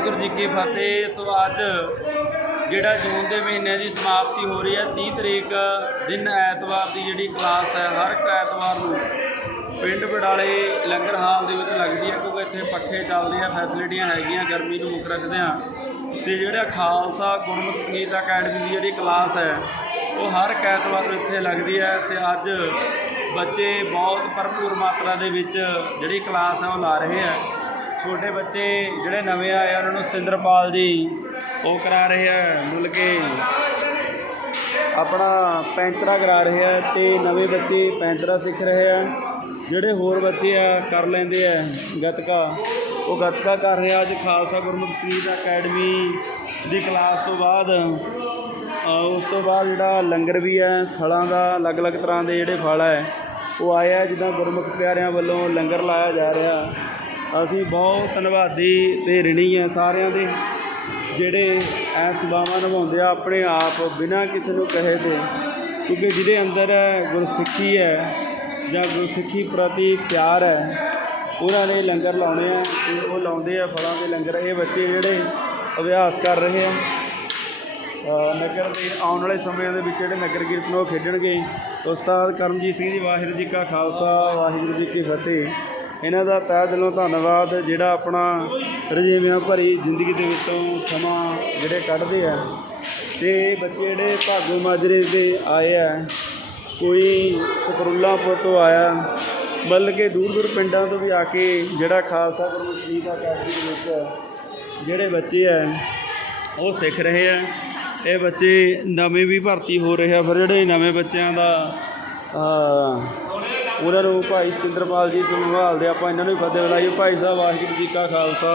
ਵਾਹਿਗੁਰੂ ਜੀ ਕੀ ਫਤਿਹ। ਸੋ ਅੱਜ ਜਿਹੜਾ ਜੂਨ ਦੇ ਮਹੀਨੇ ਦੀ ਸਮਾਪਤੀ ਹੋ ਰਹੀ ਹੈ 30 ਤਰੀਕ ਦਿਨ ਐਤਵਾਰ ਦੀ ਜਿਹੜੀ ਕਲਾਸ ਹੈ, ਹਰ ਇੱਕ ਐਤਵਾਰ ਨੂੰ ਪਿੰਡ ਬਡਾਲੇ ਲੰਗਰ ਹਾਲ ਦੇ ਵਿੱਚ ਲੱਗਦੀ ਹੈ, ਕਿਉਂਕਿ ਇੱਥੇ ਪੱਖੇ ਚੱਲਦੇ ਆ ਫੈਸਿਲਿਟੀਆਂ ਹੈਗੀਆਂ, ਗਰਮੀ ਨੂੰ ਮੁੱਖ ਰੱਖਦੇ ਆ। ਤੇ ਜਿਹੜਾ ਖਾਲਸਾ ਗੁਰਮੁਖ ਸੰਗੀਤ ਅਕੈਡਮੀ ਦੀ ਜਿਹੜੀ ਕਲਾਸ ਹੈ, ਉਹ ਹਰ ਇੱਕ ਐਤਵਾਰ ਨੂੰ ਇੱਥੇ ਲੱਗਦੀ ਹੈ। ਤੇ ਅੱਜ ਬੱਚੇ ਬਹੁਤ ਭਰਪੂਰ ਮਾਤਰਾ ਦੇ ਵਿੱਚ ਜਿਹੜੀ ਕਲਾਸ ਹੈ, ਉਹ ਲਾ ਰਹੇ ਆ। ਛੋਟੇ ਬੱਚੇ ਜਿਹੜੇ ਨਵੇਂ ਆਏ ਆ, ਉਹਨਾਂ ਨੂੰ ਸਤਿੰਦਰਪਾਲ ਜੀ, ਉਹ ਕਰਾ ਰਹੇ ਆ ਮੁੱਲ ਕੇ। ਆਪਣਾ ਪੈਂਤਰਾ ਕਰਾ ਰਹੇ ਆ ਤੇ ਨਵੇਂ ਬੱਚੇ ਪੈਂਤਰਾ ਸਿੱਖ ਰਹੇ ਆ। ਜਿਹੜੇ ਹੋਰ ਬੱਚੇ ਆ, ਕਰ ਲੈਂਦੇ ਆ ਗੱਤਕਾ। ਉਹ ਗੱਤਕਾ ਕਰ ਰਿਹਾ ਅੱਜ ਖਾਲਸਾ ਗੁਰਮੁਖ ਸੰਗੀਤ ਅਕੈਡਮੀ ਦੀ ਕਲਾਸ ਤੋਂ ਬਾਅਦ ਉਸ ਤੋਂ ਬਾਅਦ ਜਿਹੜਾ ਲੰਗਰ ਵੀ ਹੈ ਫਲਾਂ ਦਾ, ਅਲੱਗ-ਅਲੱਗ ਤਰ੍ਹਾਂ ਦੇ ਜਿਹੜੇ ਫਲ ਹੈ ਉਹ ਆਇਆ ਜਿੱਦਾਂ ਗੁਰਮੁਖ ਪਿਆਰਿਆਂ ਵੱਲੋਂ ਲੰਗਰ ਲਾਇਆ ਜਾ ਰਿਹਾ। ਅਸੀਂ ਬਹੁਤ ਧੰਨਵਾਦੀ ਤੇ ਰਿਣੀ ਆ ਸਾਰਿਆਂ ਦੇ, ਜਿਹੜੇ ਇਹ ਸੇਵਾਵਾਂ ਨਿਭਾਉਂਦੇ ਆ ਆਪਣੇ ਆਪ ਬਿਨਾਂ ਕਿਸੇ ਨੂੰ ਕਹੇ ਦੇ। ਕਿਉਂਕਿ ਜਿਹਦੇ ਅੰਦਰ ਗੁਰਸਿੱਖੀ ਹੈ ਜਾਂ ਗੁਰਸਿੱਖੀ ਪ੍ਰਤੀ ਪਿਆਰ ਹੈ, ਉਹਨਾਂ ਨੇ ਲੰਗਰ ਲਾਉਣੇ ਆ ਤੇ ਉਹ ਲਾਉਂਦੇ ਆ ਫਲਾਂ ਦੇ ਲੰਗਰ। ਇਹ ਬੱਚੇ ਜਿਹੜੇ ਅਭਿਆਸ ਕਰ ਰਹੇ ਆ। ਨਗਰ ਦੇ ਆਉਣ ਵਾਲੇ ਸਮਿਆਂ ਦੇ ਵਿੱਚ ਜਿਹੜੇ ਨਗਰ ਕੀਰਤਨ ਉਹ ਖੇਡਣਗੇ। ਉਸਤਾਦ ਕਰਮਜੀਤ ਸਿੰਘ ਜੀ, ਵਾਹਿਗੁਰੂ ਜੀ ਕਾ ਖਾਲਸਾ, ਵਾਹਿਗੁਰੂ ਜੀ ਕੀ ਫਤਿਹ। ਇਹਨਾਂ ਦਾ ਤਹਿ ਦਿਲੋਂ ਧੰਨਵਾਦ, ਜਿਹੜਾ ਆਪਣਾ ਰਜੀਵਿਆਂ ਭਰੀ ਜ਼ਿੰਦਗੀ ਦੇ ਵਿੱਚੋਂ ਸਮਾਂ ਜਿਹੜੇ ਕੱਢਦੇ ਆ ਤੇ ਇਹ ਬੱਚੇ ਜਿਹੜੇ ਭਾਗੋ ਮਾਜਰੇ ਦੇ ਆਏ ਆ, ਕੋਈ ਸਕਰੁੱਲਾਪੁਰ ਤੋਂ ਆਇਆ ਮਤਲਬ ਕਿ ਦੂਰ ਦੂਰ ਪਿੰਡਾਂ ਤੋਂ ਵੀ ਆ ਕੇ ਜਿਹੜਾ ਖਾਲਸਾ ਗੁਰੂ ਸੰਗੀਤ ਅਕੈਡਮੀ ਦੇ ਵਿੱਚ ਜਿਹੜੇ ਬੱਚੇ ਆ, ਉਹ ਸਿੱਖ ਰਹੇ ਆ। ਇਹ ਬੱਚੇ ਨਵੇਂ ਵੀ ਭਰਤੀ ਹੋ ਰਹੇ ਆ, ਫਿਰ ਜਿਹੜੇ ਨਵੇਂ ਬੱਚਿਆਂ ਦਾ ਉਹਨਾਂ ਨੂੰ ਭਾਈ ਸਤਿੰਦਰਪਾਲ ਜੀ ਸੰਭਾਲਦੇ ਆਪਾਂ ਇਹਨਾਂ ਨੂੰ ਵੀ ਫਤਿਹ ਬੁਲਾਈਏ। ਭਾਈ ਸਾਹਿਬ ਵਾਹਿਗੁਰੂ ਜੀ ਕਾ ਖਾਲਸਾ।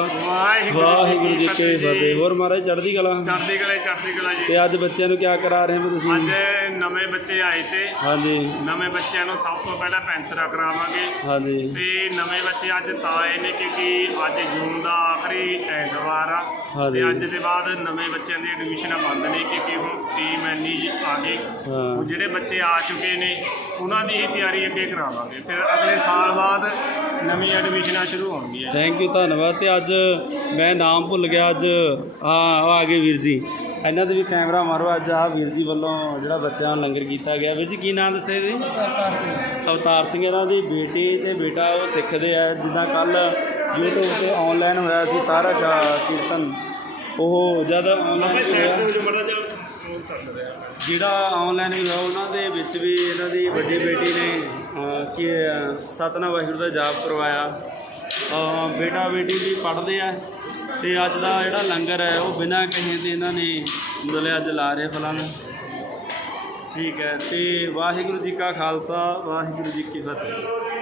ਵਾਹਿਗੁਰੂ ਜੀ ਕੀ ਫਤਿਹ ਹੋਰ ਮਹਾਰਾਜ ਚੜ੍ਹਦੀ ਕਲਾ? ਚੜ੍ਹਦੀ ਕਲਾ ਚੜ੍ਹਦੀ ਕਲਾ ਜੀ। ਤੇ ਅੱਜ ਬੱਚਿਆਂ ਨੂੰ ਕੀ ਕਰਾ ਰਹੇ ਹੋ ਤੁਸੀਂ? ਅੱਜ ਨਵੇਂ ਬੱਚੇ ਆਏ ਤੇ। ਹਾਂਜੀ। ਤੇ ਬੱਚਿਆਂ ਨੂੰ ਸਭ ਤੋਂ ਪਹਿਲਾਂ ਪੈਂਤਰਾ ਕਰਾਵਾਂਗੇ। ਹਾਂਜੀ। ਤੇ ਨਵੇਂ ਬੱਚੇ ਅੱਜ ਤਾਂ ਆਏ ਨੇ ਕਿਉਂਕਿ ਅੱਜ ਜੂਨ ਦਾ ਆਖਰੀ ਐਤਵਾਰ ਆ। ਤੇ ਅੱਜ ਦੇ ਬਾਅਦ ਨਵੇਂ ਬੱਚਿਆਂ ਦੀ ਐਡਮਿਸ਼ਨਾਂ ਬੰਦ ਨੇ ਕਿਉਂਕਿ ਹੁਣ ਟੀਮ ਐਨੀ ਆ ਗਈ ਹਾਂ। ਉਹ ਜਿਹੜੇ ਬੱਚੇ ਆ ਚੁੱਕੇ ਨੇ ਉਹਨਾਂ ਦੀ ਹੀ ਤਿਆਰੀ ਅੱਗੇ ਕਰਾਵਾਂਗੇ। ਫਿਰ ਅਗਲੇ ਸਾਲ ਬਾਅਦ ਨਵੀਂ ਐਡਮਿਸ਼ਨਾਂ ਸ਼ੁਰੂ ਹੋਣਗੀਆਂ। ਥੈਂਕ ਯੂ ਧੰਨਵਾਦ। ਤੇ ਅੱਜ ਮੈਂ ਨਾਮ ਭੁੱਲ ਗਿਆ ਅੱਜ ਹਾਂ ਉਹ ਆ ਗਏ ਵੀਰ ਜੀ। ਇਹਨਾਂ ਦੇ ਵੀ ਕੈਮਰਾ ਮਾਰੋ ਅੱਜ ਆ ਵੀਰ ਜੀ ਵੱਲੋਂ ਜਿਹੜਾ ਬੱਚਿਆਂ ਨੂੰ ਲੰਗਰ ਕੀਤਾ ਗਿਆ। ਵੀਰ ਜੀ ਕੀ ਨਾਮ ਦੱਸਿਆ ਜੀ? ਅਵਤਾਰ ਸਿੰਘ। ਇਹਨਾਂ ਦੀ ਬੇਟੀ ਤੇ ਬੇਟਾ ਉਹ ਸਿੱਖਦੇ ਆ। ਜਿੱਦਾਂ ਕੱਲ YouTube ਤੇ ਆਨਲਾਈਨ ਹੋਇਆ ਸੀ ਸਾਰਾ ਕੀਰਤਨ। ਉਹ ਜਦ ਆਨਲਾਈਨ ਜਿਹੜਾ ਆਨਲਾਈਨ ਵੀ ਹੋਇਆ ਉਹਨਾਂ ਦੇ ਵਿੱਚ ਵੀ ਇਹਨਾਂ ਦੀ ਵੱਡੀ ਬੇਟੀ ਨੇ ਕੀ ਸਤਨਾਮ ਵਾਹਿਗੁਰੂ ਦਾ ਜਾਪ ਕਰਵਾਇਆ। ਬੇਟਾ ਬੇਟੀ ਵੀ ਪੜ੍ਹਦੇ ਆ। ਤੇ ਅੱਜ ਦਾ ਜਿਹੜਾ ਲੰਗਰ ਹੈ, ਉਹ ਬਿਨਾਂ ਕਹੇ ਤੇ ਇਹਨਾਂ ਨੇ ਮਤਲਬ ਅੱਜ ਲਾ ਰਹੇ ਫਲਾਂ ਨੂੰ। ਠੀਕ ਹੈ, ਤੇ ਵਾਹਿਗੁਰੂ ਜੀ ਕਾ ਖਾਲਸਾ, ਵਾਹਿਗੁਰੂ ਜੀ ਕੀ ਫਤਿਹ।